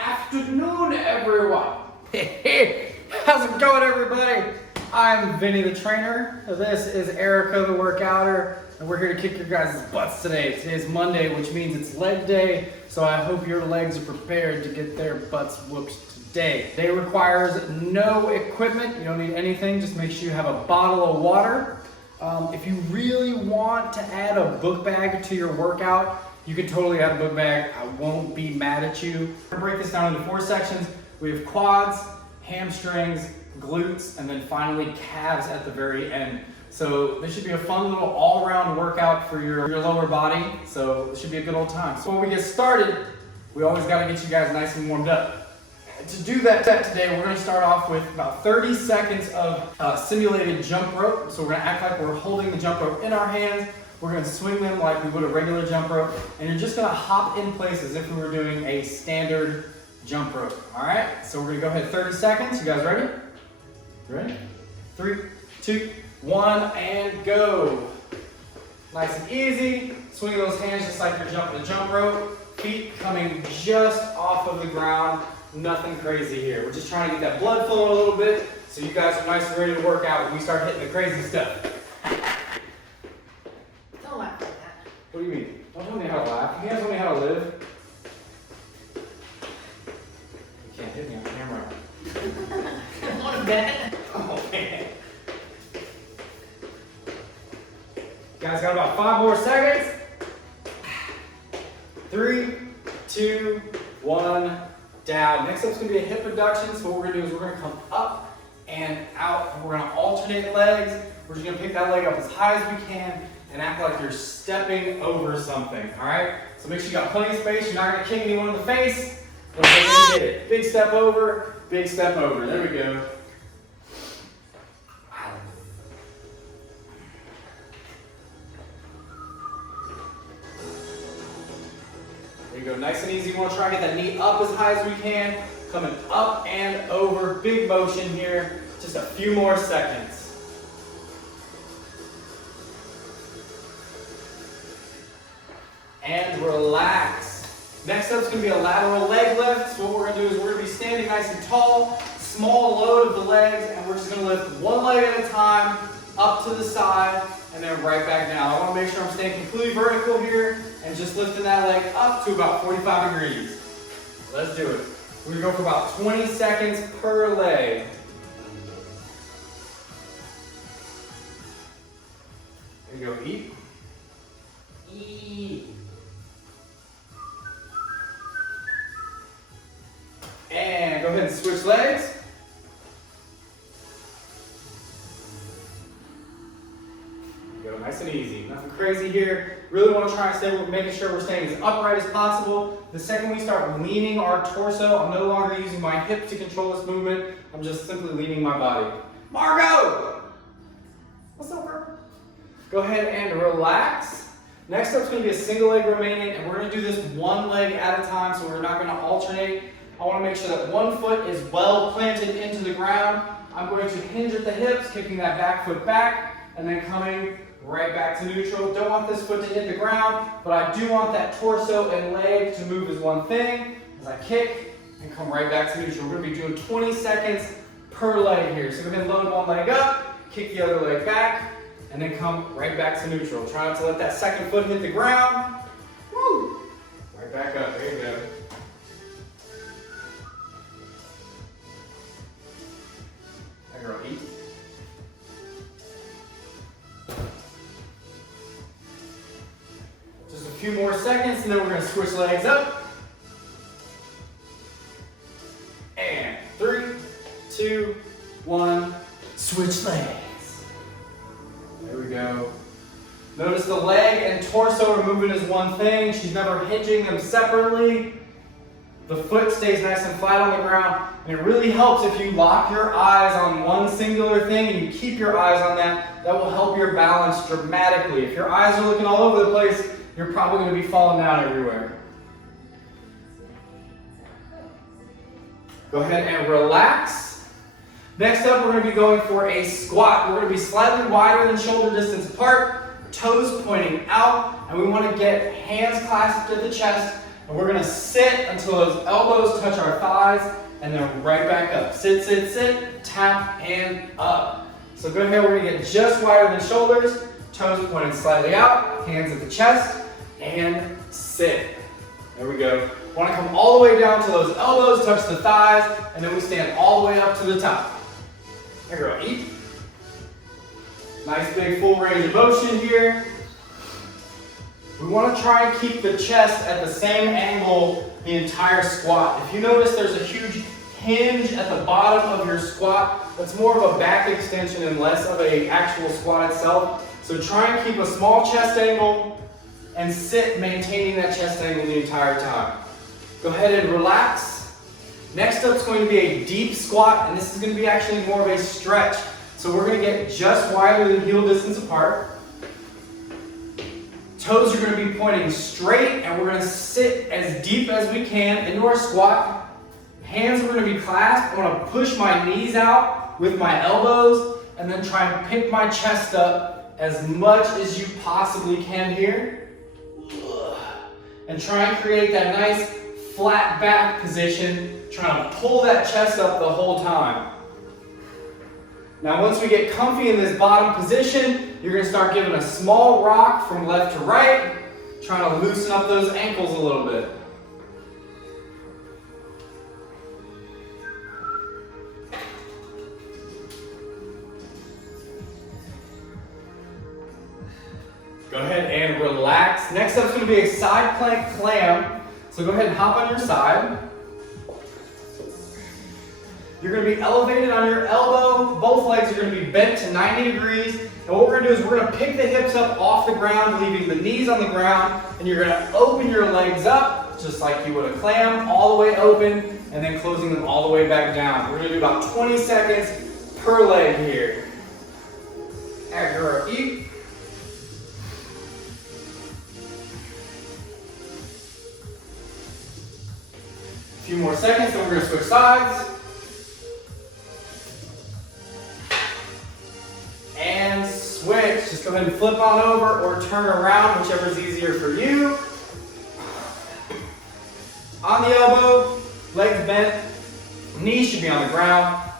Afternoon, everyone. Hey, how's it going, everybody? I'm Vinny the trainer. This is Erika the workouter, and we're here to kick your guys' butts today. Today's Monday, which means it's leg day, so I hope your legs are prepared to get their butts whooped today. Day requires no equipment. You don't need anything. Just make sure you have a bottle of water. If you really want to add a book bag to your workout, you can totally add a book bag. I won't be mad at you. We're gonna break this down into 4 sections. We have quads, hamstrings, glutes, and then finally calves at the very end. So this should be a fun little all-around workout for your lower body. So it should be a good old time. So when we get started, we always gotta get you guys nice and warmed up. To do that today, we're gonna start off with about 30 seconds of simulated jump rope. So we're gonna act like we're holding the jump rope in our hands. We're gonna swing them like we would a regular jump rope, and you're just gonna hop in place as if we were doing a standard jump rope. All right, so we're gonna go ahead 30 seconds. You guys ready? Ready? 3, 2, 1, and go. Nice and easy. Swing those hands just like you're jumping a jump rope. Feet coming just off of the ground. Nothing crazy here. We're just trying to get that blood flowing a little bit so you guys are nice and ready to work out when we start hitting the crazy stuff. Don't laugh like that. What do you mean? Don't tell me how to laugh. You can't tell me how to live. You can't hit me on camera. I want to bet. Oh, man. Guys, got about 5 more seconds. 3, 2, 1, down. Next up is going to be a hip abduction. So what we're going to do is we're going to come up and out. And we're going to alternate legs. We're just going to pick that leg up as high as we can and act like you're stepping over something. All right? So make sure you got plenty of space. You're not going to kick anyone in the face. But you're going to get it. Big step over. Big step over. There we go. There you go, nice and easy. We want to try to get that knee up as high as we can. Coming up and over, big motion here. Just a few more seconds. And relax. Next up is going to be a lateral leg lift. So what we're going to do is we're going to be standing nice and tall, small load of the legs, and we're just going to lift one leg at a time, up to the side, and then right back down. I want to make sure I'm staying completely vertical here and just lifting that leg up to about 45 degrees. Let's do it. We're going to go for about 20 seconds per leg. There you go, eat. Eat. And go ahead and switch legs. Go nice and easy. Nothing crazy here. Really want to try and stay, making sure we're staying as upright as possible. The second we start leaning our torso, I'm no longer using my hips to control this movement. I'm just simply leaning my body. Margot! What's up, bro? Go ahead and relax. Next up is going to be a single leg remaining, and we're going to do this one leg at a time, so we're not going to alternate. I want to make sure that one foot is well planted into the ground. I'm going to hinge at the hips, kicking that back foot back, and then coming right back to neutral. Don't want this foot to hit the ground, but I do want that torso and leg to move as one thing as I kick and come right back to neutral. We're going to be doing 20 seconds per leg here. So go ahead and load one leg up, kick the other leg back, and then come right back to neutral. Try not to let that second foot hit the ground. Woo! Right back up. There you go. That girl eat. Just a few more seconds, and then we're going to switch legs up. And 3, 2, 1, switch legs. There we go. Notice the leg and torso are moving as one thing. She's never hinging them separately. The foot stays nice and flat on the ground. And it really helps if you lock your eyes on one singular thing and you keep your eyes on that. That will help your balance dramatically. If your eyes are looking all over the place, you're probably going to be falling down everywhere. Go ahead and relax. Next up, we're going to be going for a squat. We're going to be slightly wider than shoulder distance apart, toes pointing out, and we want to get hands clasped at the chest And we're gonna sit until those elbows touch our thighs, and then right back up. Sit, sit, sit, tap, and up. So go ahead, we're gonna get just wider than shoulders, toes pointing slightly out, hands at the chest, and sit. There we go. Wanna come all the way down to those elbows, touch the thighs, and then we stand all the way up to the top. There we go, eat. Nice big full range of motion here. We want to try and keep the chest at the same angle the entire squat. If you notice there's a huge hinge at the bottom of your squat, that's more of a back extension and less of an actual squat itself. So try and keep a small chest angle and sit maintaining that chest angle the entire time. Go ahead and relax. Next up is going to be a deep squat, and this is going to be actually more of a stretch. So we're going to get just wider than heel distance apart. Toes are going to be pointing straight, and we're going to sit as deep as we can into our squat. Hands are going to be clasped. I want to push my knees out with my elbows, and then try and pick my chest up as much as you possibly can here. And try and create that nice flat back position, trying to pull that chest up the whole time. Now once we get comfy in this bottom position, you're going to start giving a small rock from left to right, trying to loosen up those ankles a little bit. Go ahead and relax. Next up is going to be a side plank clam. So go ahead and hop on your side. You're going to be elevated on your elbow. Both legs are going to be bent to 90 degrees. And what we're going to do is we're going to pick the hips up off the ground, leaving the knees on the ground. And you're going to open your legs up, just like you would a clam, all the way open, and then closing them all the way back down. We're going to do about 20 seconds per leg here. After our eat. A few more seconds, then we're going to switch sides. And switch. Just go ahead and flip on over or turn around, whichever is easier for you. On the elbow, legs bent, knee should be on the ground.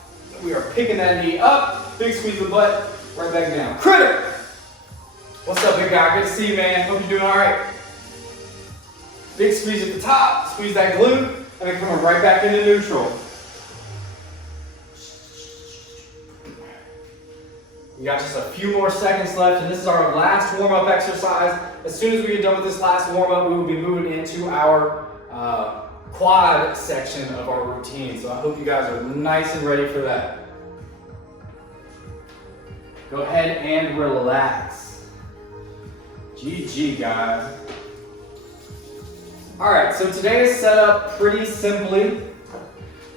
We are picking that knee up, big squeeze of the butt, right back down. Critter! What's up, big guy? Good to see you, man. Hope you're doing all right. Big squeeze at the top, squeeze that glute, and then coming right back into neutral. We got just a few more seconds left, and this is our last warm-up exercise. As soon as we get done with this last warm-up, we will be moving into our quad section of our routine. So I hope you guys are nice and ready for that. Go ahead and relax. GG, guys. All right, so today is set up pretty simply.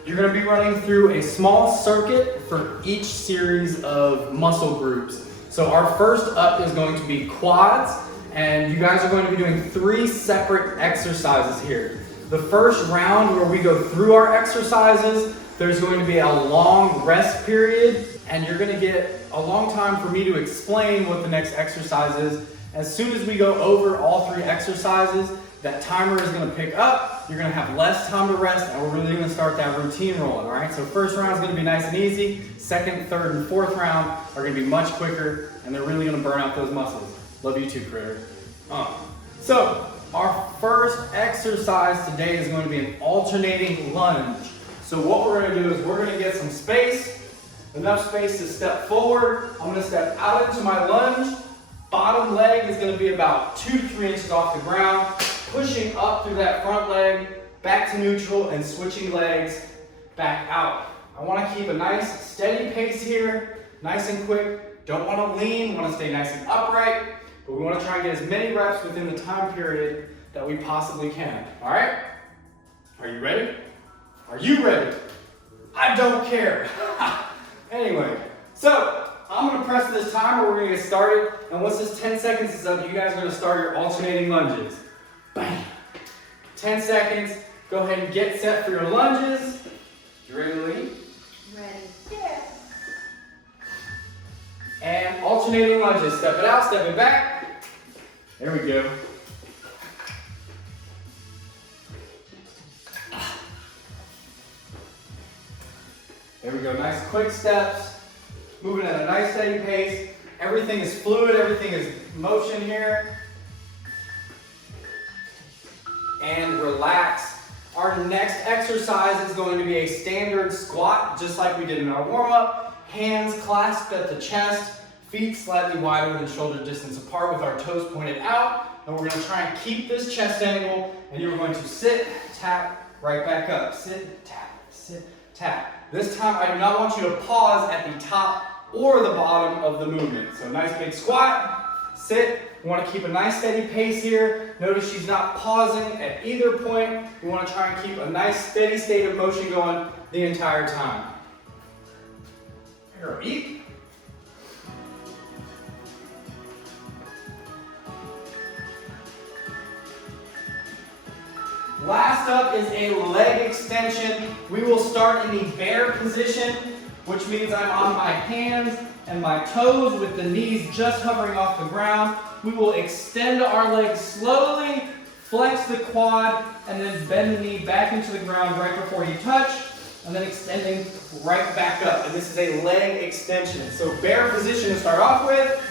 You're going to be running through a small circuit for each series of muscle groups. So our first up is going to be quads, and you guys are going to be doing 3 separate exercises here. The first round where we go through our exercises, there's going to be a long rest period, and you're going to get a long time for me to explain what the next exercise is. As soon as we go over all 3 exercises, that timer is going to pick up, you're going to have less time to rest, and we're really going to start that routine rolling, all right? So first round is going to be nice and easy. Second, third, and fourth round are going to be much quicker, and they're really going to burn out those muscles. Love you too, Critter. So our first exercise today is going to be an alternating lunge. So what we're going to do is we're going to get some space, enough space to step forward. I'm going to step out into my lunge. Bottom leg is going to be about 2 to 3 inches off the ground. Pushing up through that front leg, back to neutral, and switching legs back out. I want to keep a nice steady pace here, nice and quick. Don't want to lean, want to stay nice and upright, but we want to try and get as many reps within the time period that we possibly can. All right? Are you ready? Are you ready? I don't care. Anyway, so I'm going to press this timer. We're going to get started, and once this 10 seconds is up, you guys are going to start your alternating lunges. Bam. 10 seconds. Go ahead and get set for your lunges. You ready to lead? Ready. Yeah. And alternating lunges. Step it out, step it back. There we go. There we go, nice quick steps. Moving at a nice steady pace. Everything is fluid, everything is motion here. And relax. Our next exercise is going to be a standard squat, just like we did in our warm-up. Hands clasped at the chest, feet slightly wider than shoulder distance apart with our toes pointed out. And we're gonna try and keep this chest angle, and you're going to sit, tap, right back up. Sit, tap. This time I do not want you to pause at the top or the bottom of the movement. So nice big squat, sit. We want to keep a nice steady pace here. Notice she's not pausing at either point. We want to try and keep a nice steady state of motion going the entire time. Here, eat. Last up is a leg extension. We will start in the bear position, which means I'm on my hands and my toes with the knees just hovering off the ground. We will extend our legs slowly, flex the quad, and then bend the knee back into the ground right before you touch, and then extending right back up. And this is a leg extension. So bear position to start off with,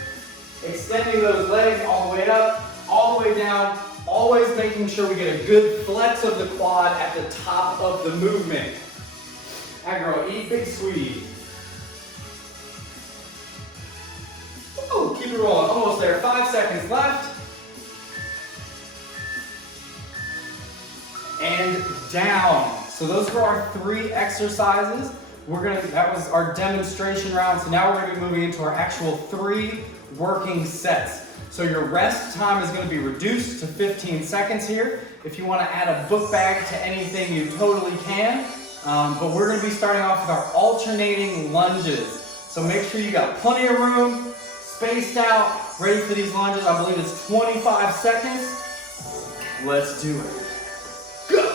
extending those legs all the way up, all the way down, always making sure we get a good flex of the quad at the top of the movement. Aggro, eat, big squeeze. Woo, keep it rolling, almost there, 5 seconds left. And down. So those were our 3 exercises. That was our demonstration round. So now we're gonna be moving into our actual 3 working sets. So your rest time is going to be reduced to 15 seconds here. If you want to add a book bag to anything, you totally can. But we're going to be starting off with our alternating lunges. So make sure you got plenty of room, spaced out, ready for these lunges. I believe it's 25 seconds. Let's do it. Go!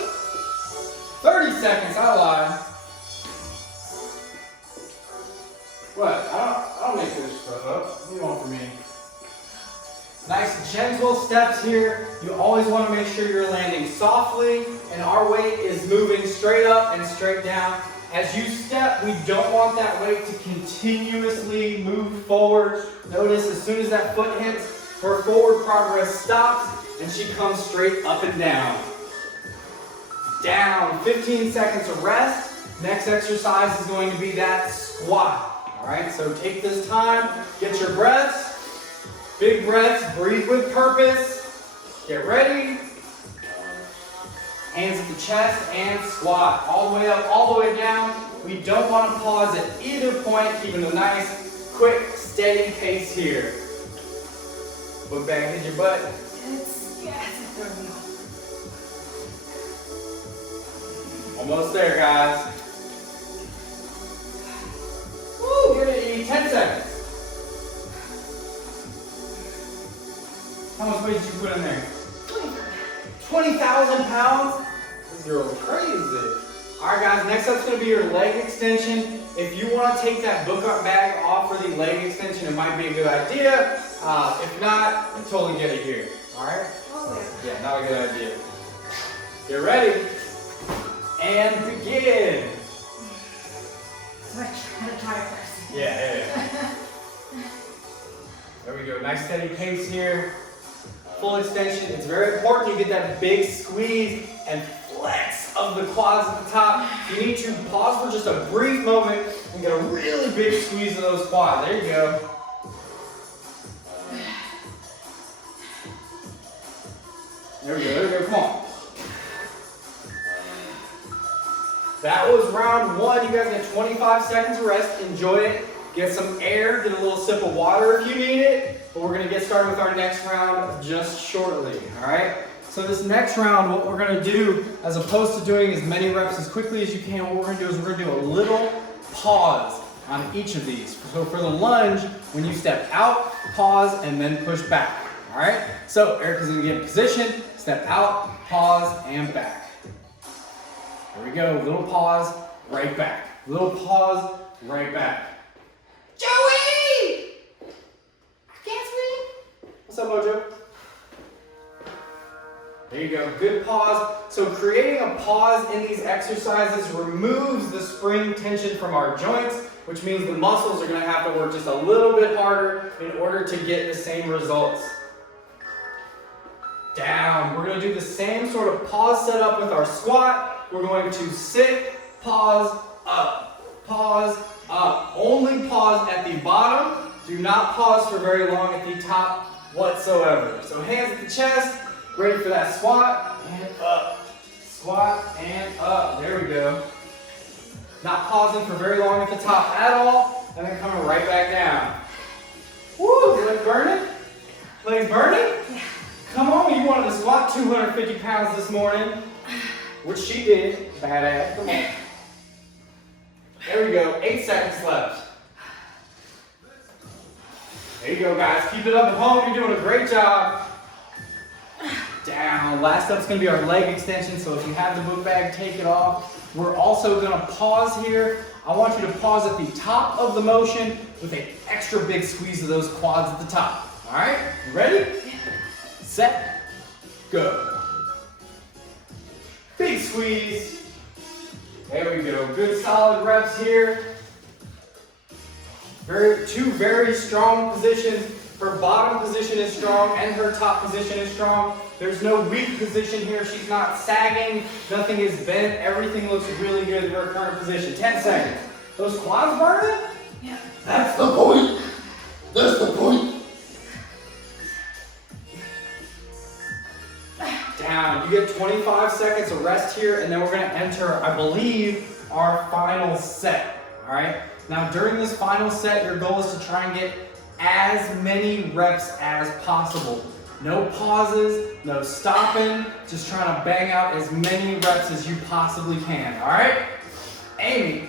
30 seconds, I lied. What? I don't make this stuff up. What do you want from me? Nice gentle steps here. You always want to make sure you're landing softly, and our weight is moving straight up and straight down. As you step, we don't want that weight to continuously move forward. Notice as soon as that foot hits, her forward progress stops, and she comes straight up and down. Down, 15 seconds of rest. Next exercise is going to be that squat. All right, so take this time, get your breaths. Big breaths, breathe with purpose. Get ready. Hands at the chest and squat. All the way up, all the way down. We don't want to pause at either point, keeping a nice, quick, steady pace here. Book bag hit your butt. Yes. Almost there, guys. Woo, you're gonna need 10 seconds. How much weight did you put in there? 20,000 pounds? This girl's crazy. All right, guys, next up's gonna be your leg extension. If you wanna take that book bag off for the leg extension, it might be a good idea. If not, I totally get it here. All right? Oh, Yeah, not a good idea. Get ready. And begin. So I'm gonna try first. Yeah. There we go, nice steady pace here. Full extension. It's very important you get that big squeeze and flex of the quads at the top. You need to pause for just a brief moment and get a really big squeeze of those quads. There you go. There we go, come on. That was round 1. You guys get 25 seconds of rest. Enjoy it. Get some air, get a little sip of water if you need it. But we're gonna get started with our next round just shortly, all right? So this next round, what we're gonna do, as opposed to doing as many reps as quickly as you can, what we're gonna do is we're gonna do a little pause on each of these. So for the lunge, when you step out, pause, and then push back, all right? So Erika's gonna get in position, step out, pause, and back. There we go, little pause, right back. Little pause, right back. Joey! What's up, Mojo? There you go. Good pause. So creating a pause in these exercises removes the spring tension from our joints, which means the muscles are going to have to work just a little bit harder in order to get the same results. Down. We're going to do the same sort of pause setup with our squat. We're going to sit, pause, up, pause, up. Only pause at the bottom. Do not pause for very long at the top whatsoever. So hands at the chest, ready for that squat, and up. Squat and up. There we go. Not pausing for very long at the top at all, and then coming right back down. Woo! Legs burning? Legs burning? Yeah. Come on, you wanted to squat 250 pounds this morning, which she did. Badass. Come on. There we go. 8 seconds left. There you go, guys. Keep it up at home. You're doing a great job. Down. Last up's going to be our leg extension, so if you have the book bag, take it off. We're also going to pause here. I want you to pause at the top of the motion with an extra big squeeze of those quads at the top. All right? You ready? Set. Go. Big squeeze. There we go. Good solid reps here. Two very strong positions. Her bottom position is strong and her top position is strong. There's no weak position here. She's not sagging. Nothing is bent. Everything looks really good in her current position. 10 seconds. Those quads burning? Yeah. That's the point. That's the point. Down. You get 25 seconds of rest here, and then we're going to enter, I believe, our final set. All right? Now, during this final set, your goal is to try and get as many reps as possible. No pauses, no stopping, just trying to bang out as many reps as you possibly can, all right? Amy,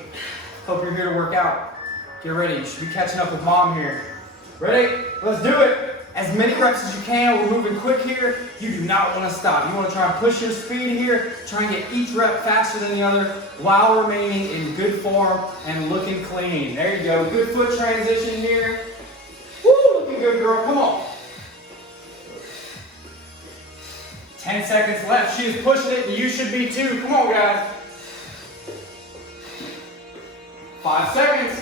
hope you're here to work out. Get ready, you should be catching up with mom here. Ready? Let's do it. As many reps as you can. We're moving quick here. You do not want to stop. You want to try and push your speed here. Try and get each rep faster than the other while remaining in good form and looking clean. There you go. Good foot transition here. Woo, looking good, girl. Come on. 10 seconds left. She is pushing it, and you should be too. Come on, guys. 5 seconds.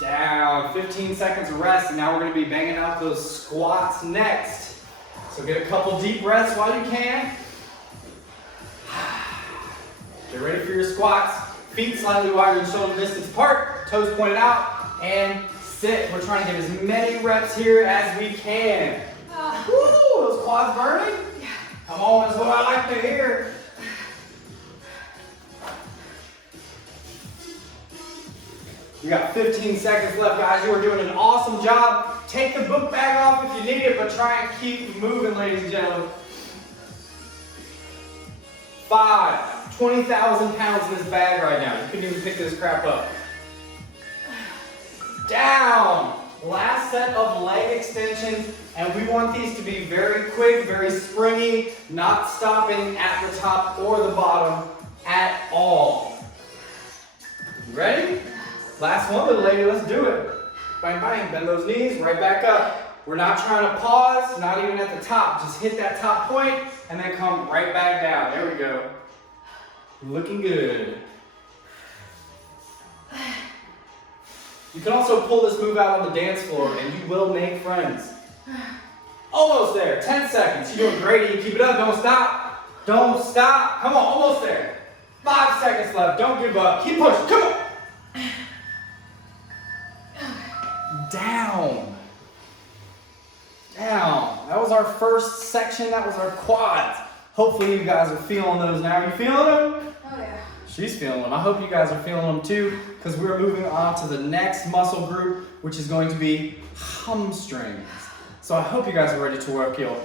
Down. 15 seconds of rest, and now we're going to be banging out those squats next. So get a couple deep breaths while you can. Get ready for your squats. Feet slightly wider than shoulder distance apart. Toes pointed out. And sit. We're trying to get as many reps here as we can. Woo! Those quads burning? Yeah. Come on, that's what I like to hear. We got 15 seconds left, guys. You are doing an awesome job. Take the book bag off if you need it, but try and keep moving, ladies and gentlemen. 5, 20,000 pounds in this bag right now. You couldn't even pick this crap up. Down. Last set of leg extensions, and we want these to be very quick, very springy, not stopping at the top or the bottom at all. You ready? Last one, little lady, let's do it. Bang, bang, bend those knees, right back up. We're not trying to pause, not even at the top. Just hit that top point, and then come right back down. There we go. Looking good. You can also pull this move out on the dance floor, and you will make friends. Almost there, 10 seconds. You're doing great, you keep it up, don't stop. Don't stop, come on, almost there. 5 seconds left, don't give up. Keep pushing, come on. Down. Down. That was our first section. That was our quads. Hopefully you guys are feeling those now. Are you feeling them? Oh yeah. She's feeling them. I hope you guys are feeling them too, because we're moving on to the next muscle group, which is going to be hamstrings. So I hope you guys are ready to work your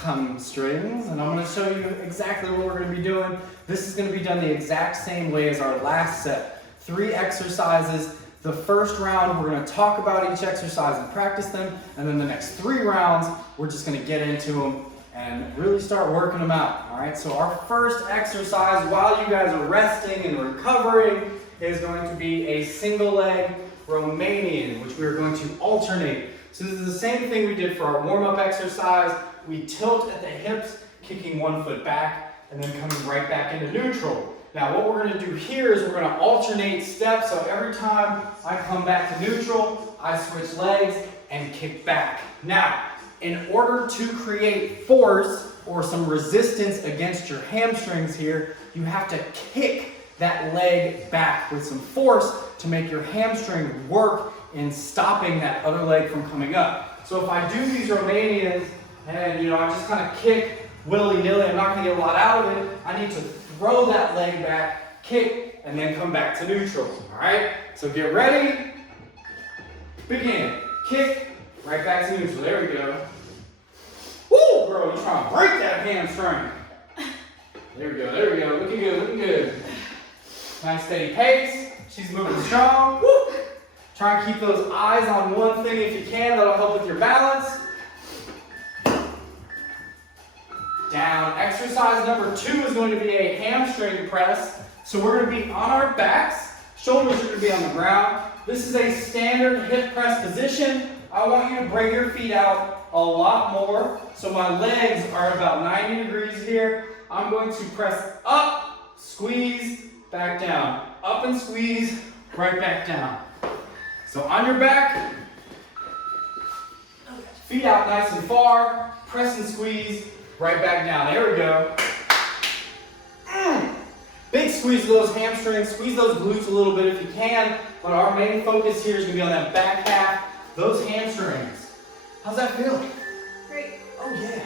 hamstrings, and I'm going to show you exactly what we're going to be doing. This is going to be done the exact same way as our last set. 3 exercises. The first round, we're going to talk about each exercise and practice them, and then the next 3 rounds, we're just going to get into them and really start working them out. All right, so our first exercise while you guys are resting and recovering is going to be a single leg Romanian, which we are going to alternate. So this is the same thing we did for our warm-up exercise. we tilt at the hips, kicking one foot back, and then coming right back into neutral. Now what we're gonna do here is we're gonna alternate steps, so every time I come back to neutral, I switch legs and kick back. Now, in order to create force or some resistance against your hamstrings here, you have to kick that leg back with some force to make your hamstring work in stopping that other leg from coming up. So if I do these Romanians and I just kind of kick willy-nilly, I'm not gonna get a lot out of it. I need to throw that leg back, kick, and then come back to neutral, all right? So get ready, begin. Kick, right back to neutral, there we go. Woo, bro, you're trying to break that hamstring. There we go, looking good, looking good. Nice steady pace, she's moving strong. Woo. Try and keep those eyes on one thing if you can, that'll help with your balance. Down. Exercise number 2 is going to be a hamstring press. So we're going to be on our backs, shoulders are going to be on the ground. This is a standard hip press position. I want you to bring your feet out a lot more. So my legs are about 90 degrees here. I'm going to press up, squeeze, back down. Up and squeeze, right back down. So on your back, feet out nice and far, press and squeeze, right back down. There we go. Big squeeze of those hamstrings, squeeze those glutes a little bit if you can, but our main focus here is going to be on that back half, those hamstrings. How's that feel? Great. Oh yeah.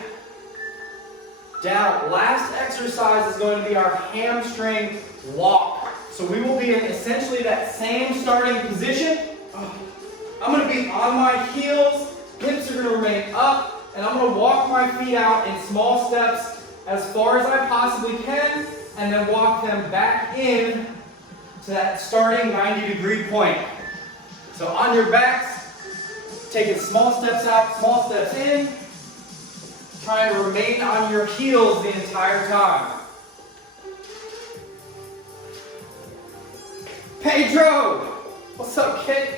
Down. Last exercise is going to be our hamstring walk. So we will be in essentially that same starting position. I'm going to be on my heels, hips are going to remain up, and I'm going to walk my feet out in small steps as far as I possibly can, and then walk them back in to that starting 90-degree point. So on your backs, taking small steps out, small steps in, trying to remain on your heels the entire time. Pedro! What's up, kid?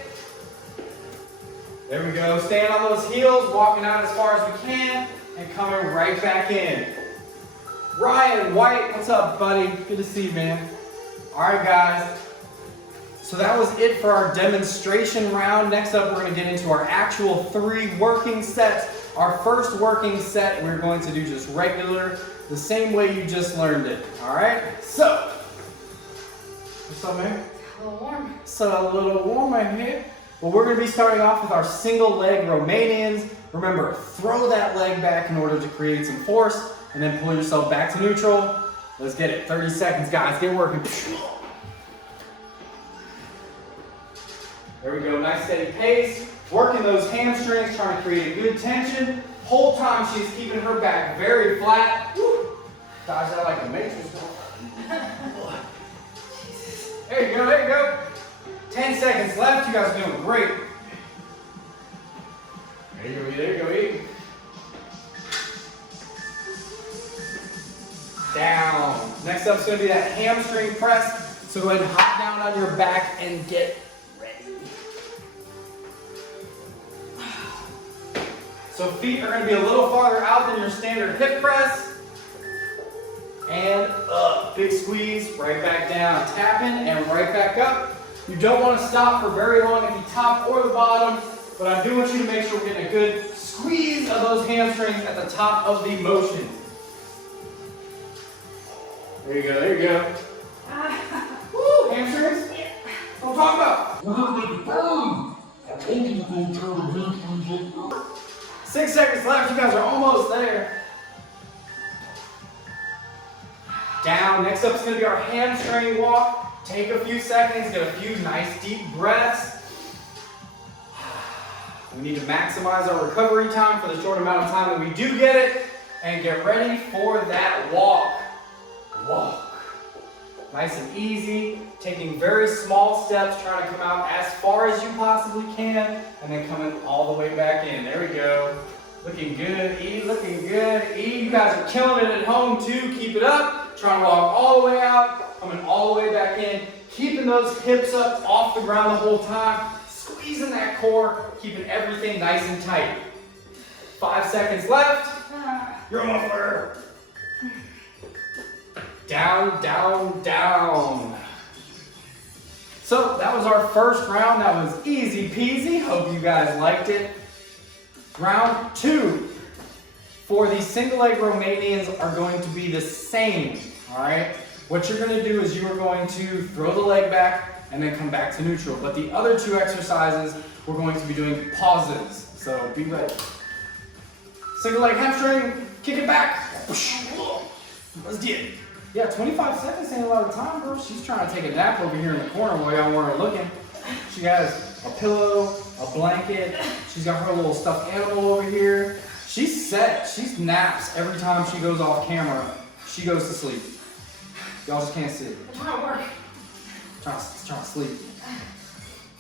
There we go. Staying on those heels, walking out as far as we can, and coming right back in. Ryan White, what's up, buddy? Good to see you, man. All right, guys. So that was it for our demonstration round. Next up, we're going to get into our actual 3 working sets. Our first working set, we're going to do just regular, the same way you just learned it. All right? So, what's up, man? A little warm. So a little warm right here. Well, we're going to be starting off with our single leg Romanians. Remember, throw that leg back in order to create some force, and then pull yourself back to neutral. Let's get it. 30 seconds, guys. Get working. There we go. Nice steady pace. Working those hamstrings, trying to create a good tension. Whole time she's keeping her back very flat. Woo. Dodge that like a matrix. There you go. There you go. 10 seconds left. You guys are doing great. There you go. There you go. E. Down. Next up is going to be that hamstring press. So go ahead and hop down on your back and get ready. So feet are going to be a little farther out than your standard hip press. And up. Big squeeze. Right back down. Tapping and right back up. You don't want to stop for very long at the top or the bottom, but I do want you to make sure we're getting a good squeeze of those hamstrings at the top of the motion. There you go, there you go. Woo, hamstrings? Yeah. What I'm talking about. 6 seconds left, you guys are almost there. Down, next up is going to be our hamstring walk. Take a few seconds, get a few nice deep breaths. We need to maximize our recovery time for the short amount of time that we do get it, and get ready for that walk. Walk. Nice and easy, taking very small steps, trying to come out as far as you possibly can, and then coming all the way back in. There we go. Looking good, E, looking good. E, you guys are killing it at home too. Keep it up. Trying to walk all the way out, coming all the way back in. Keeping those hips up off the ground the whole time. Squeezing that core, keeping everything nice and tight. 5 seconds left. You're almost there. Down, down, down. So that was our first round. That was easy peasy. Hope you guys liked it. Round 2 for the single leg Romanians are going to be the same. All right. What you're going to do is you are going to throw the leg back and then come back to neutral. But the other 2 exercises, we're going to be doing pauses. So be ready. Single leg hamstring, kick it back. Let's get it. Yeah, 25 seconds ain't a lot of time, bro. She's trying to take a nap over here in the corner while y'all weren't looking. She has a pillow, a blanket. She's got her little stuffed animal over here. She's set. She naps every time she goes off camera. She goes to sleep. Y'all just can't see it. I'm trying to work. Trying to sleep.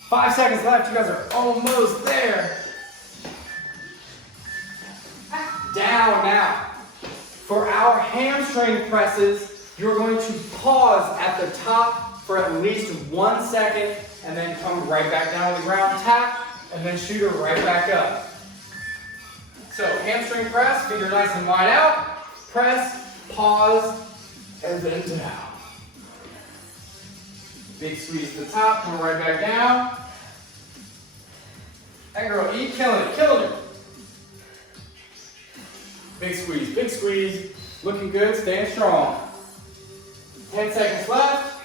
5 seconds left. You guys are almost there. Down now. For our hamstring presses, you're going to pause at the top for at least 1 second and then come right back down to the ground, tap, and then shoot her right back up. So hamstring press, feet are nice and wide out. Press, pause, and then down. Big squeeze to the top, come right back down. That girl E, killing it. Big squeeze, looking good, staying strong. 10 seconds left.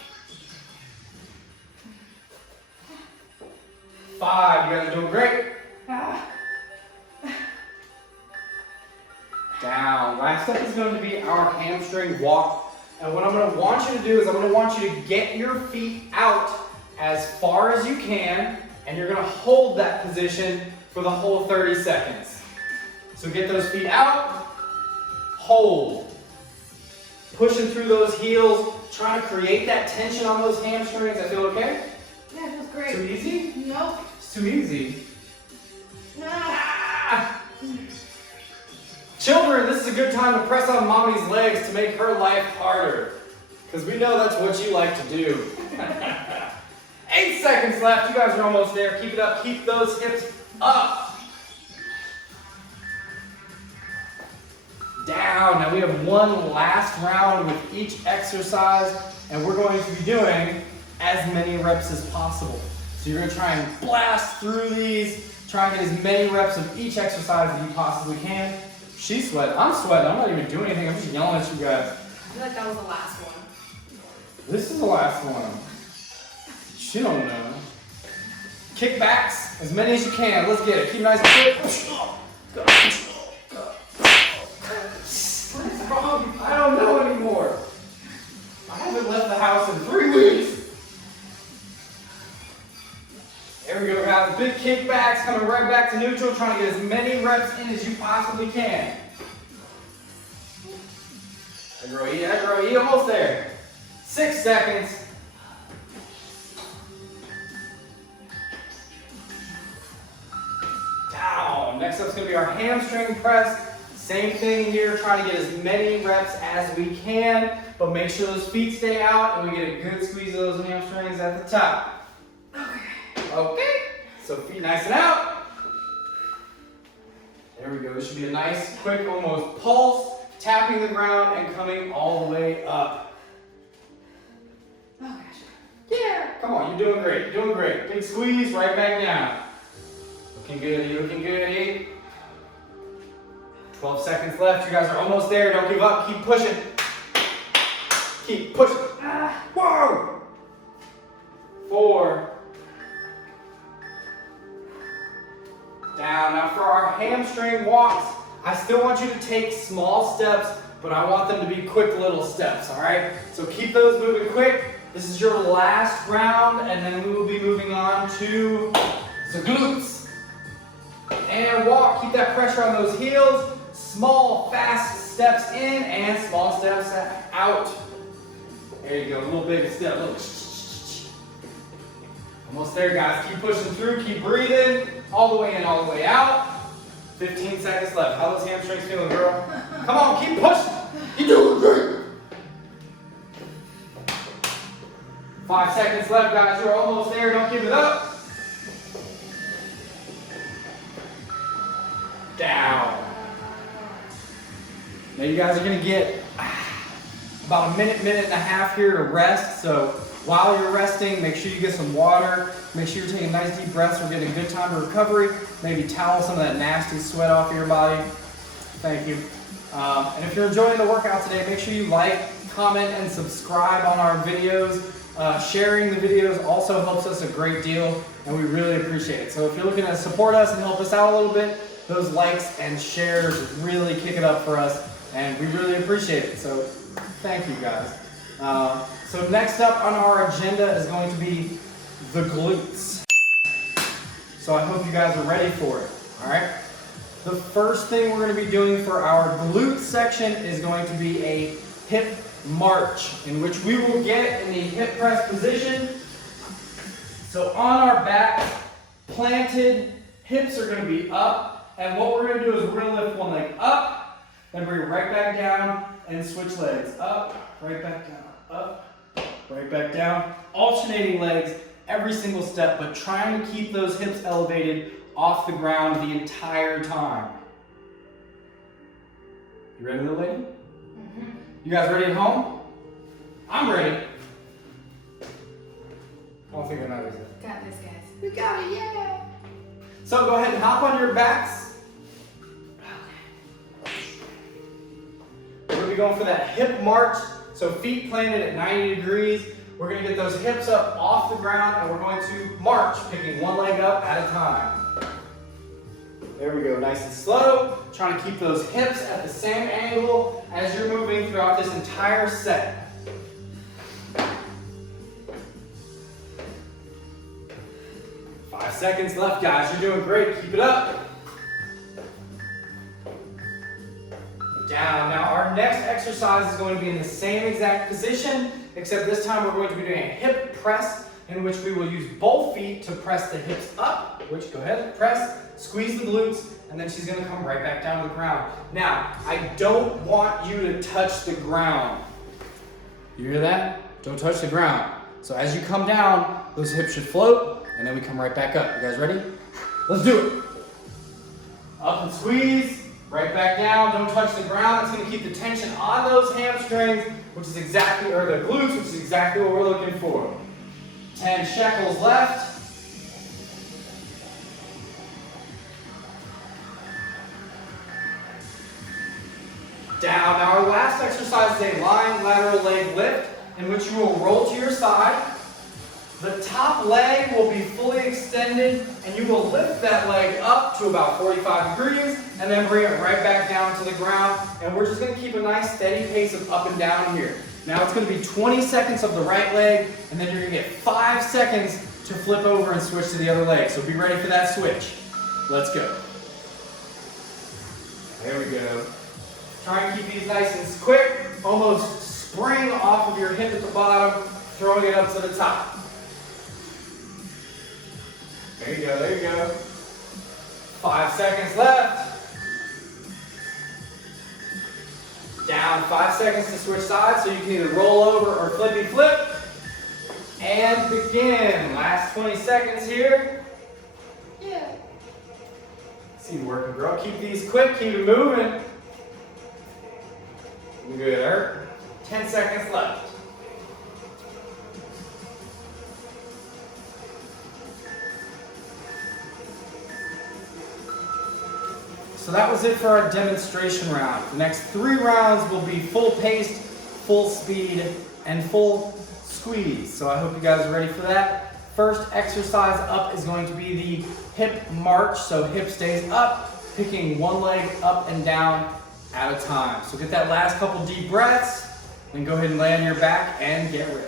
5, you guys are doing great. Down. Last step is going to be our hamstring walk. And what I'm going to want you to do is I'm going to want you to get your feet out as far as you can, and you're going to hold that position for the whole 30 seconds. So get those feet out. Hold. Pushing through those heels, trying to create that tension on those hamstrings. I feel okay? Yeah, it feels great. Too easy? Nope. It's too easy. Ah. Children, this is a good time to press on mommy's legs to make her life harder. Because we know that's what you like to do. 8 seconds left. You guys are almost there. Keep it up. Keep those hips up. Down. Now we have one last round with each exercise, and we're going to be doing as many reps as possible. So you're going to try and blast through these, try and get as many reps of each exercise as you possibly can. She's sweating. I'm sweating. I'm not even doing anything. I'm just yelling at you guys. I feel like that was the last one. This is the last one. She don't know. Kickbacks, as many as you can. Let's get it. Keep nice and quick. I don't know anymore. I haven't left the house in 3 weeks. There we go, guys. Big kickbacks, coming right back to neutral, trying to get as many reps in as you possibly can. That girl E, almost there. 6 seconds. Down. Next up's going to be our hamstring press. Same thing here, trying to get as many reps as we can, but make sure those feet stay out and we get a good squeeze of those hamstrings at the top. Okay. So feet nice and out. There we go. This should be a nice, quick, almost pulse, tapping the ground and coming all the way up. Oh gosh. Yeah. Come on, you're doing great. You're doing great. Big squeeze, right back down. Looking good, looking good. 12 seconds left. You guys are almost there. Don't give up. Keep pushing. Keep pushing. Whoa! 4. Down. Now for our hamstring walks, I still want you to take small steps, but I want them to be quick little steps, all right? So keep those moving quick. This is your last round, and then we will be moving on to the glutes. And walk. Keep that pressure on those heels. Small, fast steps in and small steps out. There you go. A little big step. Almost there, guys. Keep pushing through. Keep breathing. All the way in, all the way out. 15 seconds left. How those hamstrings feeling, girl? Come on, keep pushing. You're doing great. 5 seconds left, guys. You're almost there. Don't give it up. Down. Now you guys are gonna get about a minute, minute and a half here to rest. So while you're resting, make sure you get some water. Make sure you're taking nice deep breaths. We're getting a good time to recovery. Maybe towel some of that nasty sweat off of your body. Thank you. And if you're enjoying the workout today, make sure you like, comment, and subscribe on our videos. Sharing the videos also helps us a great deal, and we really appreciate it. So if you're looking to support us and help us out a little bit, those likes and shares really kick it up for us, and we really appreciate it. So thank you guys. So next up on our agenda is going to be the glutes. So I hope you guys are ready for it, all right? The first thing we're going to be doing for our glute section is going to be a hip march, in which we will get in the hip press position. So on our back, planted, hips are going to be up, and what we're going to do is we're going to lift one leg up, then bring it right back down, and switch legs. Up, right back down, up, right back down. Alternating legs every single step, but trying to keep those hips elevated off the ground the entire time. You ready, little lady? Mm-hmm. You guys ready at home? I'm ready. I don't think I know this. Got this, guys. You got it, yeah. So go ahead and hop on your backs. We're going to be going for that hip march. So feet planted at 90 degrees. We're going to get those hips up off the ground, and we're going to march, picking one leg up at a time. There we go, nice and slow. Trying to keep those hips at the same angle as you're moving throughout this entire set. Five seconds left, guys. You're doing great. Keep it up. Down. Now our next exercise is going to be in the same exact position, except this time we're going to be doing a hip press, in which we will use both feet to press the hips up, which, go ahead, press, squeeze the glutes, and then she's gonna come right back down to the ground. Now, I don't want you to touch the ground. You hear that? Don't touch the ground. So as you come down, those hips should float, and then we come right back up. You guys ready? Let's do it. Up and squeeze, right back down, don't touch the ground. It's gonna keep the tension on those hamstrings, which is exactly, or the glutes, which is exactly what we're looking for. 10 shekels left. Down. Now our last exercise is a lying lateral leg lift, in which you will roll to your side. The top leg will be fully extended, and you will lift that leg up to about 45 degrees, and then bring it right back down to the ground. And we're just going to keep a nice steady pace of up and down here. Now it's going to be 20 seconds of the right leg, and then you're going to get 5 seconds to flip over and switch to the other leg. So be ready for that switch. Let's go. There we go. Try and keep these nice and quick. Almost spring off of your hip at the bottom, throwing it up to the top. There you go, there you go. 5 seconds left. Down, 5 seconds to switch sides, so you can either roll over or flippy flip. And begin. Last 20 seconds here. Yeah. See you working, girl. Keep these quick, keep it moving. Good. 10 seconds left. So that was it for our demonstration round. The next 3 rounds will be full paced, full speed, and full squeeze. So I hope you guys are ready for that. First exercise up is going to be the hip march. So hip stays up, picking one leg up and down at a time. So get that last couple deep breaths, then go ahead and lay on your back and get ready.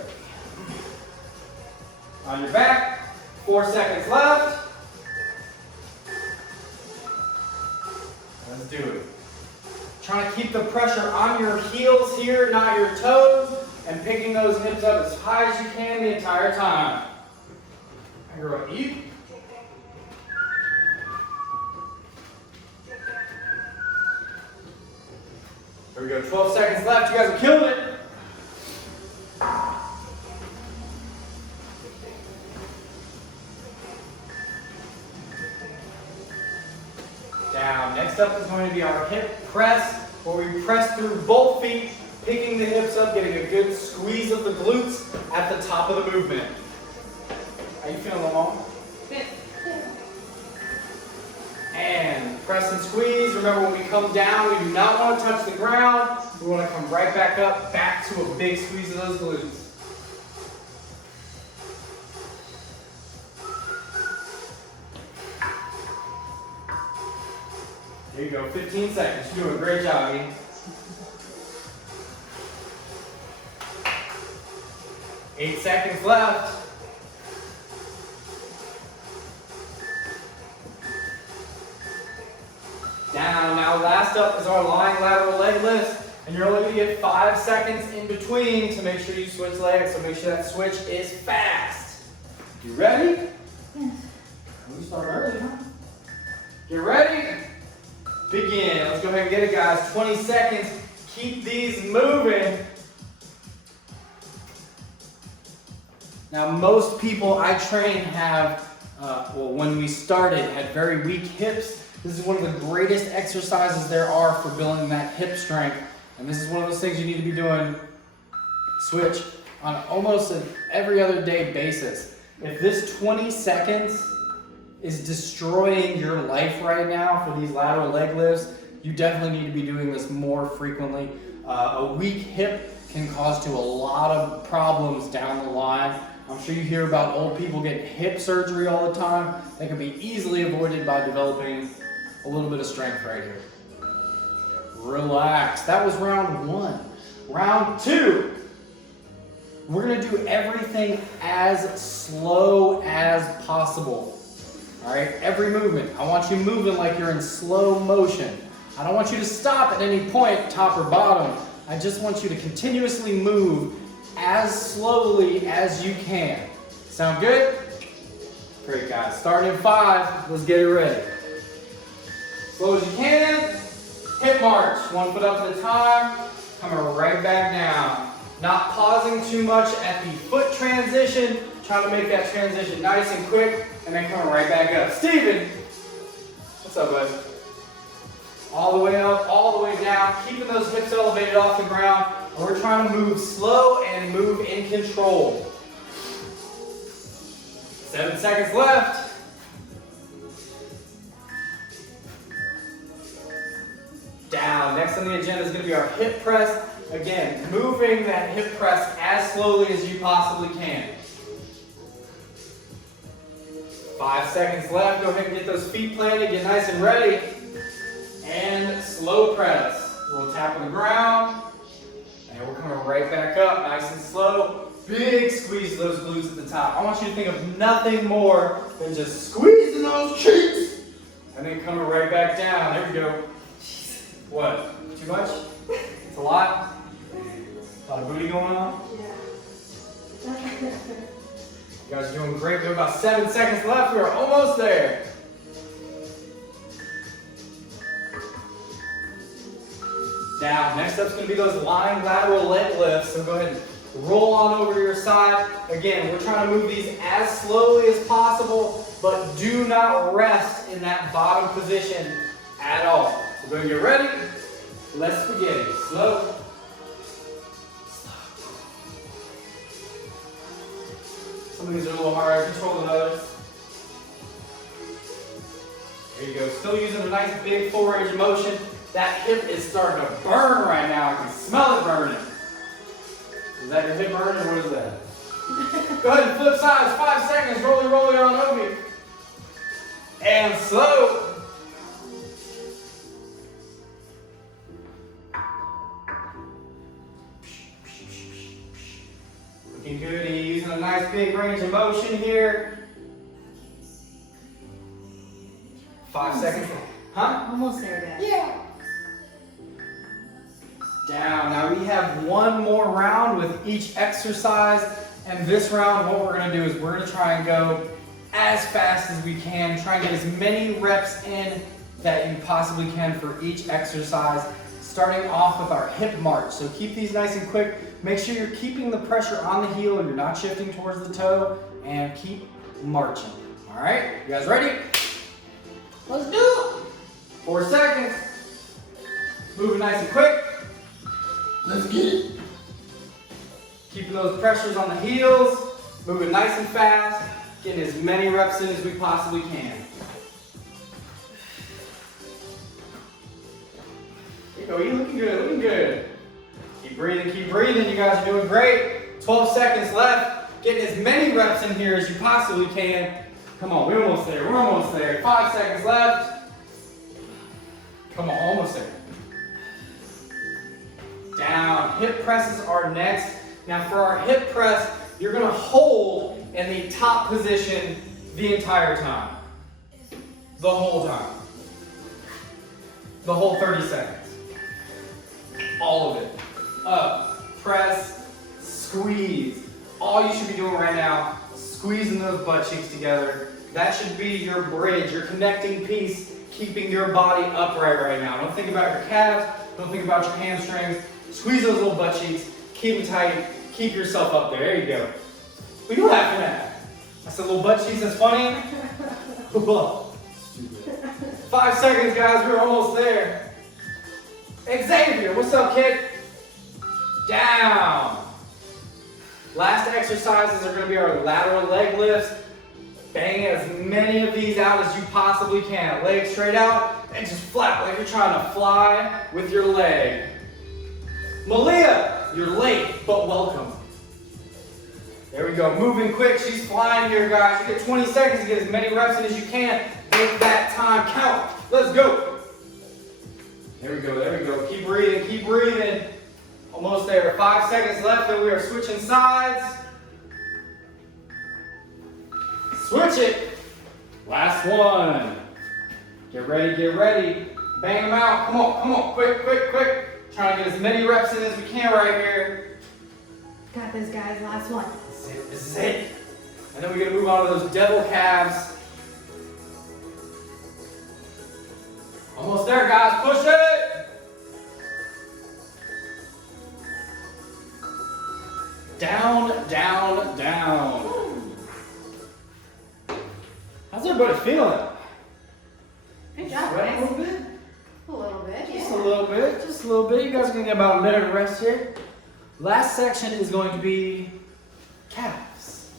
On your back, 4 seconds left. Let's do it. Trying to keep the pressure on your heels here, not your toes, and picking those hips up as high as you can the entire time. Girl, eat. There we go, 12 seconds left. You guys have killed it. Down. Next up is going to be our hip press. where we press through both feet, picking the hips up, getting a good squeeze of the glutes at the top of the movement. How you feeling, Mom? Good. And press and squeeze. Remember, when we come down, we do not want to touch the ground. We want to come right back up, back to a big squeeze of those glutes. There you go, 15 seconds. You're doing a great job, Ian. 8 seconds left. Down. Now last up is our lying lateral leg lift, and you're only going to get 5 seconds in between to make sure you switch legs, so make sure that switch is fast. You ready? Yes. We start early, huh? Get ready? Begin. Let's go ahead and get it, guys. 20 seconds. Keep these moving. Now, most people I train have, when we started, had very weak hips. This is one of the greatest exercises there are for building that hip strength. And this is one of those things you need to be doing, switch, on almost an every other day basis. If this 20 seconds is destroying your life right now for these lateral leg lifts, you definitely need to be doing this more frequently. A weak hip can cause to a lot of problems down the line. I'm sure you hear about old people getting hip surgery all the time. That can be easily avoided by developing a little bit of strength right here. Relax. That was round 1. Round 2. We're gonna do everything as slow as possible. All right, every movement. I want you moving like you're in slow motion. I don't want you to stop at any point, top or bottom. I just want you to continuously move as slowly as you can. Sound good? Great, guys. Starting in 5, let's get it ready. Slow as you can. Hip march. 1 foot up at a time. Coming right back down. Not pausing too much at the foot transition. Trying to make that transition nice and quick. And then coming right back up. Steven. What's up, bud? All the way up, all the way down. Keeping those hips elevated off the ground. And we're trying to move slow and move in control. 7 seconds left. Down. Next on the agenda is going to be our hip press. Again, moving that hip press as slowly as you possibly can. 5 seconds left. Go ahead and get those feet planted. Get nice and ready. And slow press. We'll tap on the ground. And we're coming right back up. Nice and slow. Big squeeze of those glutes at the top. I want you to think of nothing more than just squeezing those cheeks. And then coming right back down. There we go. What? Too much? It's a lot? A lot of booty going on? Yeah. You guys are doing great. We have about 7 seconds left. We're almost there. Down. Next up is going to be those lying lateral leg lifts. So go ahead and roll on over to your side. Again, we're trying to move these as slowly as possible, but do not rest in that bottom position at all. So go ahead and get ready. Less spaghetti. Slow. Some of these are a little harder to control than others. There you go. Still using a nice big full range of motion. That hip is starting to burn right now. I can smell it burning. Is that your hip burning or what is that? Go ahead and flip sides. 5 seconds. Rolly, rolly on over. And slow. Looking good. Using a nice big range of motion here. 5 seconds. Huh? Almost there, Dad. Yeah. Down. Now we have one more round with each exercise. And this round, what we're going to do is we're going to try and go as fast as we can. Try and get as many reps in that you possibly can for each exercise. Starting off with our hip march. So keep these nice and quick. Make sure you're keeping the pressure on the heel. You're not shifting towards the toe. And keep marching. All right? You guys ready? Let's do it. 4 seconds. Moving nice and quick. Let's get it. Keeping those pressures on the heels. Moving nice and fast. Getting as many reps in as we possibly can. There you go, you're looking good, looking good. Keep breathing, you guys are doing great. 12 seconds left. Getting as many reps in here as you possibly can. Come on, we're almost there, we're almost there. 5 seconds left. Come on, almost there. Down, hip presses are next. Now for our hip press, you're gonna hold in the top position the entire time. The whole time. The whole 30 seconds. All of it. Up, press, squeeze. All you should be doing right now, squeezing those butt cheeks together. That should be your bridge, your connecting piece, keeping your body upright right now. Don't think about your calves, don't think about your hamstrings. Squeeze those little butt cheeks, keep them tight, keep yourself up there. There you go. What are you laughing at? I said little butt cheeks, that's funny? Stupid. 5 seconds, guys, we're almost there. Xavier, what's up, kid? Down. Last exercises are gonna be our lateral leg lifts. Bang as many of these out as you possibly can. Legs straight out and just flap like you're trying to fly with your leg. Malia, you're late, but welcome. There we go, moving quick, she's flying here, guys. You get 20 seconds to get as many reps in as you can. Make that time count. Let's go. There we go, there we go. Keep breathing, keep breathing. Almost there, 5 seconds left and we are switching sides. Switch it. Last one. Get ready, get ready. Bang them out, come on, quick, quick, quick. Trying to get as many reps in as we can right here. Got this, guys. Last one. This is it. And then we're gonna move on to those devil calves. Almost there, guys. Push it. Down, down, down. How's everybody feeling? Good job, Sweating a guys. little bit? A little bit, yeah. Just a little bit, just a little bit. You guys are gonna get about a minute of rest here. Last section is going to be calves.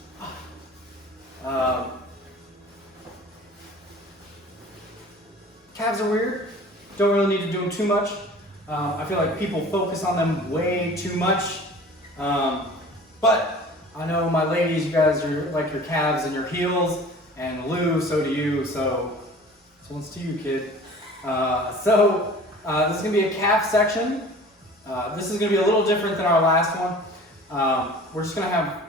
Calves are weird. Don't really need to do them too much. I feel like people focus on them way too much. But I know my ladies, you guys are like your calves and your heels, and Lou, so do you. So this one's to you, kid. This is gonna be a calf section. This is gonna be a little different than our last one. We're just gonna have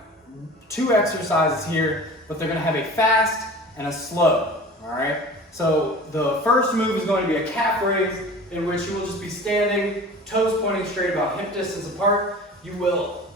2 exercises here, but they're gonna have a fast and a slow, all right? So the first move is going to be a calf raise, in which you will just be standing, toes pointing straight about hip distance apart. You will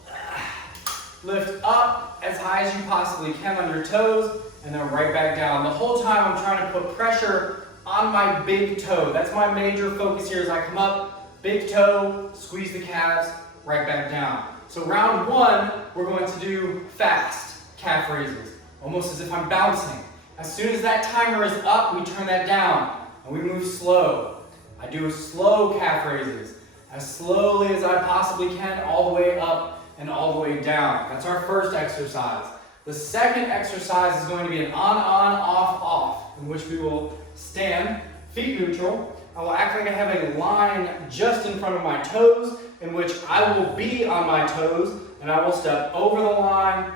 lift up as high as you possibly can on your toes, and then right back down. The whole time I'm trying to put pressure on my big toe. That's my major focus here as I come up, big toe, squeeze the calves, right back down. So round 1, we're going to do fast calf raises, almost as if I'm bouncing. As soon as that timer is up, we turn that down and we move slow. I do slow calf raises, as slowly as I possibly can, all the way up and all the way down. That's our first exercise. The second exercise is going to be an on, off, off, in which we will stand, feet neutral. I will act like I have a line just in front of my toes, in which I will be on my toes, and I will step over the line,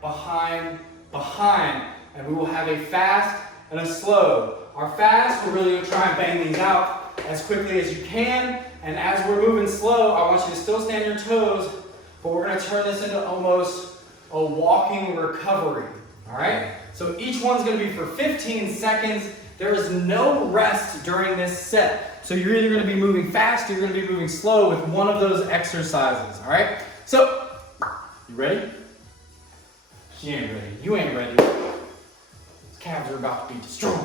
behind, behind. And we will have a fast and a slow. Our fast, we're really going to try and bang these out as quickly as you can. And as we're moving slow, I want you to still stand your toes, but we're going to turn this into almost a walking recovery. All right? So each one's going to be for 15 seconds. There is no rest during this set. So you're either going to be moving fast or you're going to be moving slow with one of those exercises. All right? So, you ready? She ain't ready. You ain't ready. These calves are about to be destroyed.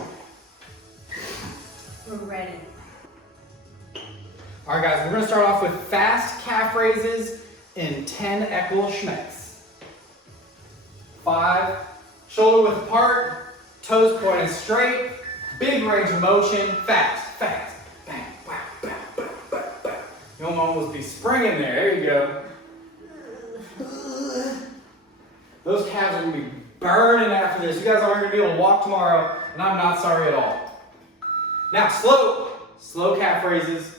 We're ready. All right, guys, we're going to start off with fast calf raises in 10 equal schmecks. 5, shoulder width apart, toes pointed straight, big range of motion, fast, fast, bang, wow, You'll almost be springing there. There you go. Those calves are gonna be burning after this. You guys aren't gonna be able to walk tomorrow, and I'm not sorry at all. Now, slow calf raises.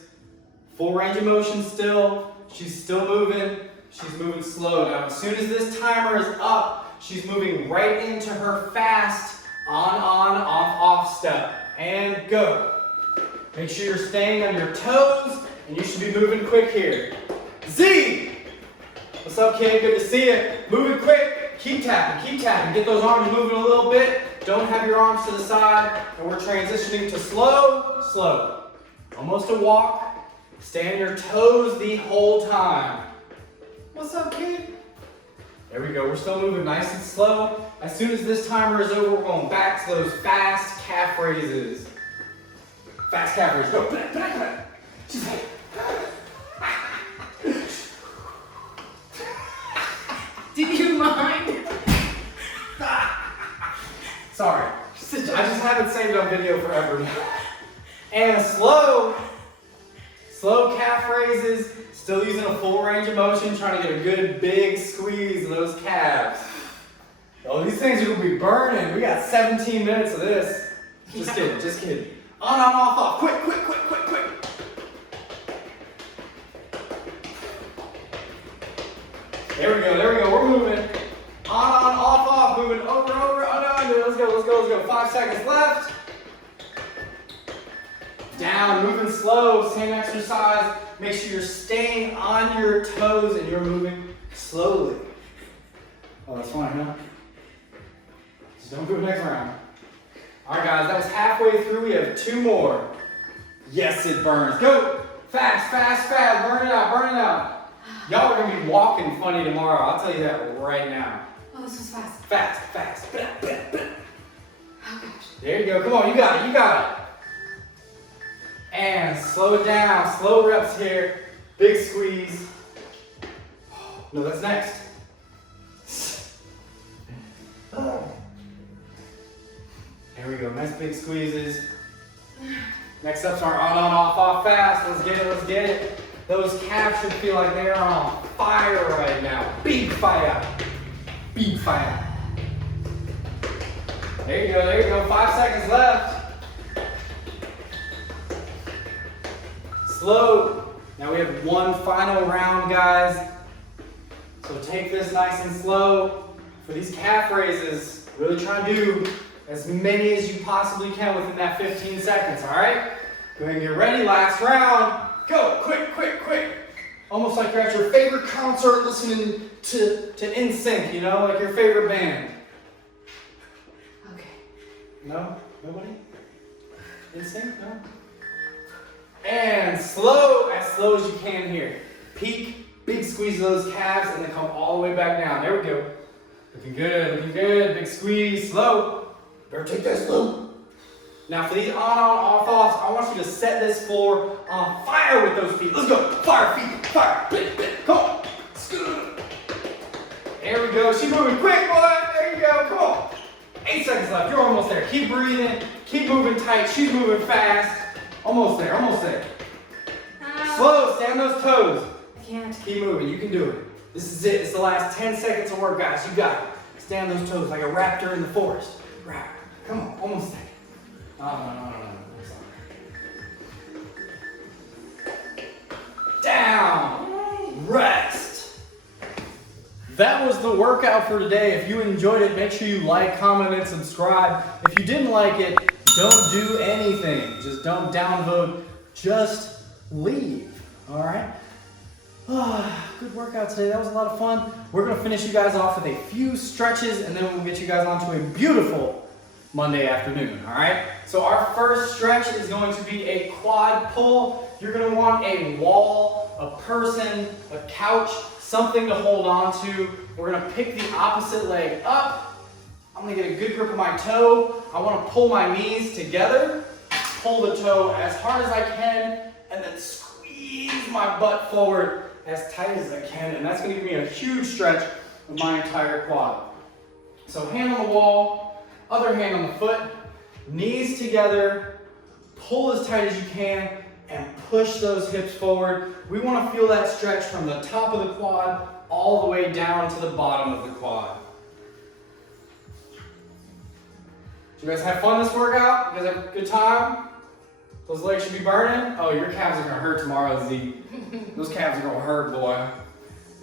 Full range of motion still. She's still moving. She's moving slow. Now, as soon as this timer is up, she's moving right into her fast on, off step. And go. Make sure you're staying on your toes, and you should be moving quick here. Z! What's up, kid? Good to see you. Moving quick. Keep tapping. Get those arms moving a little bit. Don't have your arms to the side. And we're transitioning to slow. Almost a walk. Stay on your toes the whole time. What's up, kid? There we go. We're still moving nice and slow. As soon as this timer is over, we're going back to those fast calf raises. Fast calf raises. Go. Back. Did you mind? Sorry. I just haven't saved on video forever now. And slow calf raises. Still using a full range of motion, trying to get a good big squeeze of those calves. Oh, these things are gonna be burning. We got 17 minutes of this. Just kidding. On, off. Quick. There we go. We're moving. On, off. Moving over, under. Let's go. 5 seconds left. Down, moving slow, same exercise. Make sure you're staying on your toes and you're moving slowly. Oh, that's fine, huh? Just don't do it next round. All right, guys, that was halfway through. We have 2 more. Yes, it burns. Go. Fast. Burn it out. Y'all are gonna be walking funny tomorrow. I'll tell you that right now. Oh, this was fast. Fast. Oh, gosh. There you go. Come on, you got it. And slow it down. Slow reps here. Big squeeze. No, that's next. There we go. Nice big squeezes. Next up's our on, off fast. Let's get it. Those calves should feel like they're on fire right now. Big fire. There you go. 5 seconds left. Slow. Now we have 1 final round, guys. So take this nice and slow. For these calf raises, really try to do as many as you possibly can within that 15 seconds, all right? Go ahead and get ready. Last round. Go. Quick. Almost like you're at your favorite concert listening to NSYNC, you know, like your favorite band. Okay. No? Nobody? NSYNC? No? And as slow as you can here. Peak, big squeeze of those calves, and then come all the way back down. There we go. Looking good. Big squeeze, slow. Better take that slow. Now for these on, off, offs, I want you to set this floor on fire with those feet. Let's go. Fire, feet, fire. Come on. There we go. She's moving quick, boy. There you go. Come on. 8 seconds left. You're almost there. Keep breathing. Keep moving tight. She's moving fast. Almost there. Slow. Stay on those toes. I can't. Keep moving. You can do it. This is it. It's the last 10 seconds of work, guys. You got it. Stay on those toes like a raptor in the forest. Raptor. Come on. Almost there. No. Down. Rest. That was the workout for today. If you enjoyed it, make sure you like, comment, and subscribe. If you didn't like it, don't do anything. Just don't downvote. Just leave. All right? Good workout today. That was a lot of fun. We're going to finish you guys off with a few stretches, and then we'll get you guys onto a beautiful Monday afternoon, all right? So our first stretch is going to be a quad pull. You're gonna want a wall, a person, a couch, something to hold on to. We're gonna pick the opposite leg up. I'm gonna get a good grip of my toe. I wanna pull my knees together, pull the toe as hard as I can, and then squeeze my butt forward as tight as I can. And that's gonna give me a huge stretch of my entire quad. So hand on the wall, other hand on the foot, knees together, pull as tight as you can, and push those hips forward. We want to feel that stretch from the top of the quad all the way down to the bottom of the quad. Did you guys have fun this workout? You guys have a good time? Those legs should be burning. Oh, your calves are gonna hurt tomorrow, Z. Those calves are gonna hurt, boy.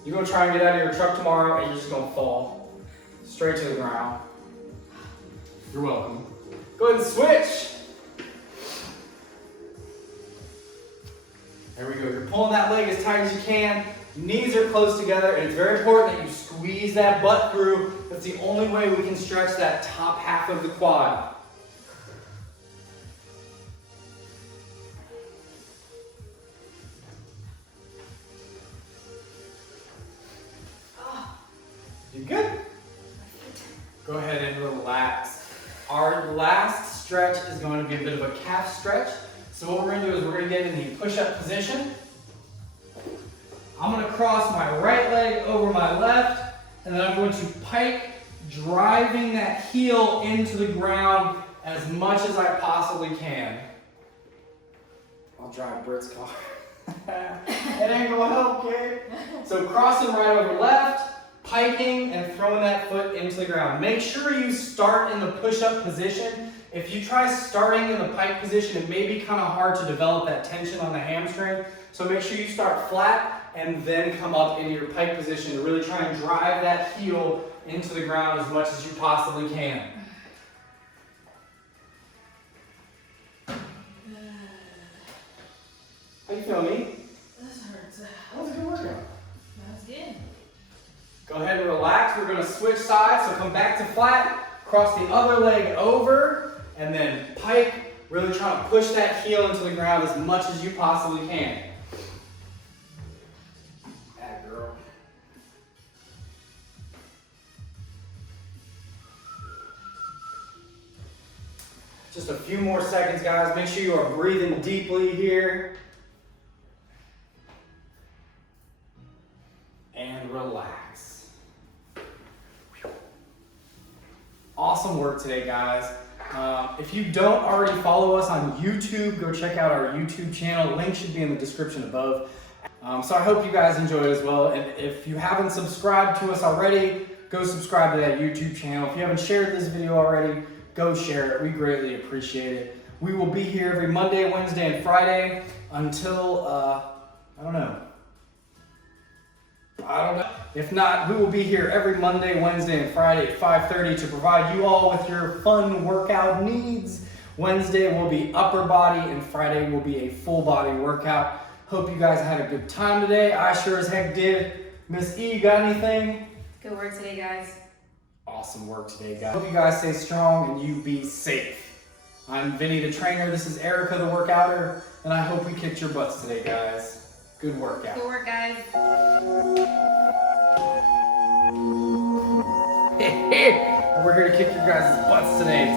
You're gonna try and get out of your truck tomorrow and you're just gonna fall straight to the ground. You're welcome. Go ahead and switch. There we go. You're pulling that leg as tight as you can. Knees are close together, and it's very important that you squeeze that butt through. That's the only way we can stretch that top half of the quad. You good? Go ahead and relax. Our last stretch is going to be a bit of a calf stretch. So what we're going to do is we're going to get in the push-up position. I'm going to cross my right leg over my left, and then I'm going to pike, driving that heel into the ground as much as I possibly can. I'll drive Britt's car. It ain't going to help, kid. So crossing right over left, piking and throwing that foot into the ground. Make sure you start in the push-up position. If you try starting in the pike position, it may be kind of hard to develop that tension on the hamstring. So make sure you start flat and then come up into your pike position to really try and drive that heel into the ground as much as you possibly can. How you feeling, me? This hurts. That was a good workout. That was good. Go ahead and relax. We're going to switch sides. So come back to flat, cross the other leg over, and then pike. Really trying to push that heel into the ground as much as you possibly can. That girl. Just a few more seconds, guys. Make sure you are breathing deeply here. And relax. Awesome work today, guys. If you don't already follow us on YouTube, go check out our YouTube channel. Link should be in the description above. So I hope you guys enjoy it as well. And if you haven't subscribed to us already, go subscribe to that YouTube channel. If you haven't shared this video already, go share it. We greatly appreciate it. We will be here every Monday, Wednesday, and Friday until, I don't know. If not, we will be here every Monday, Wednesday, and Friday at 5:30 to provide you all with your fun workout needs. Wednesday will be upper body, and Friday will be a full body workout. Hope you guys had a good time today. I sure as heck did. Miss E, you got anything? Good work today, guys. Awesome work today, guys. Hope you guys stay strong and you be safe. I'm Vinny the trainer. This is Erica the workouter, and I hope we kicked your butts today, guys. Good workout. Good work, guys. We're here to kick your guys' butts today.